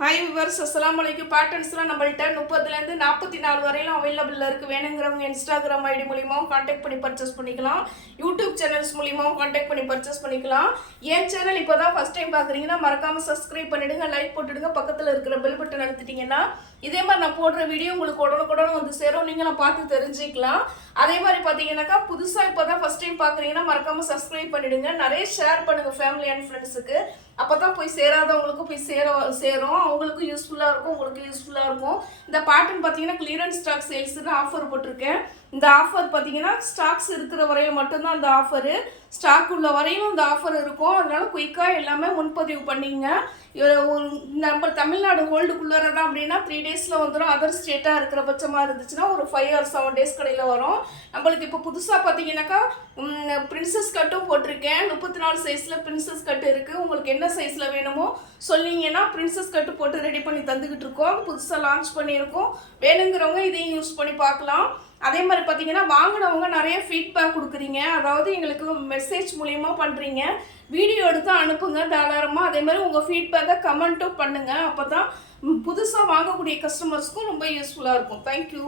Hi viewers, அஸ்ஸலாமு அலைக்கும். பேட்டர்ன்ஸ்லாம் நம்மள்ட்ட 30லேருந்து 44 வரையிலும் அவைலபிளில் இருக்குது. வேணுங்கிறவங்க இன்ஸ்டாகிராம் ஐடி மூலியமாகவும் கான்டாக்ட் பண்ணி பர்ச்சேஸ் பண்ணிக்கலாம். யூடியூப் சேனல்ஸ் மூலியமாகவும் கான்டாக்ட் பண்ணி பர்ச்சேஸ் பண்ணிக்கலாம். என் சேனல் இப்போ தான் ஃபஸ்ட் டைம் பார்க்குறீங்கன்னா மறக்காமல் சப்ஸ்கிரைப் பண்ணிவிடுங்க, லைக் போட்டுடுங்க, பக்கத்தில் இருக்கிற பெல் பட்டன் அழுத்திட்டிங்கன்னா இதே மாதிரி நான் போடுற வீடியோ உங்களுக்கு உடனுக்குடன் வந்து சேரும். நீங்களும் பார்த்து தெரிஞ்சுக்கலாம். அதே மாதிரி பார்த்தீங்கன்னாக்கா புதுசாக இப்போ தான் ஃபஸ்ட் டைம் பார்க்குறீங்கன்னா மறக்காமல் சப்ஸ்கிரைப் பண்ணிவிடுங்க. நிறைய ஷேர் பண்ணுங்கள் ஃபேமிலி அண்ட் ஃப்ரெண்ட்ஸுக்கு. அப்போ தான் போய் சேராதவங்களுக்கும் போய் சேரும். அவங்களுக்கும் யூஸ்ஃபுல்லாக இருக்கும், உங்களுக்கு யூஸ்ஃபுல்லாக இருக்கும். இந்த பேட்டர்ன் பார்த்தீங்கன்னா கிளியரன்ஸ் ஸ்டாக் சேல்ஸ்னு ஆஃபர் போட்டிருக்கேன். இந்த ஆஃபர் பார்த்தீங்கன்னா ஸ்டாக்ஸ் இருக்கிற வரையில் மட்டும்தான் அந்த ஆஃபரு. ஸ்டாக் உள்ள வரையிலும் இந்த ஆஃபர் இருக்கும். அதனால குயிக்காக எல்லாமே முன்பதிவு பண்ணிங்க. நம்ம தமிழ்நாடு ஹோல்டுக்குள்ளே தான் அப்படின்னா 3 டேஸில் வந்துடும். அதர் ஸ்டேட்டாக இருக்கிற பட்சமாக இருந்துச்சுன்னா ஒரு 5 or 7 டேஸ் கடையில் வரும். நம்மளுக்கு இப்போ புதுசாக பார்த்தீங்கன்னாக்கா பிரின்சஸ் கட்டும் போட்டிருக்கேன். 34 சைஸில் பிரின்சஸ் கட்டு இருக்குது. உங்களுக்கு என்ன சைஸில் வேணுமோ சொன்னீங்கன்னா பிரின்சஸ் கட்டு போட்டு ரெடி பண்ணி தந்துக்கிட்டு இருக்கோம். புதுசாக லான்ச் பண்ணியிருக்கோம். வேணுங்கிறவங்க இதையும் யூஸ் பண்ணி பார்க்கலாம். அதே மாதிரி பார்த்தீங்கன்னா வாங்கினவங்க நிறைய ஃபீட்பேக் கொடுக்குறீங்க. அதாவது எங்களுக்கு மெசேஜ் மூலியமாக பண்ணுறீங்க, வீடியோ எடுத்து அனுப்புங்க தாராளமாக. அதே மாதிரி உங்கள் ஃபீட்பேக்கை கமெண்ட்டும் பண்ணுங்கள். அப்போ தான் புதுசாக வாங்கக்கூடிய கஸ்டமர்ஸ்க்கும் ரொம்ப யூஸ்ஃபுல்லாக இருக்கும். தேங்க்யூ.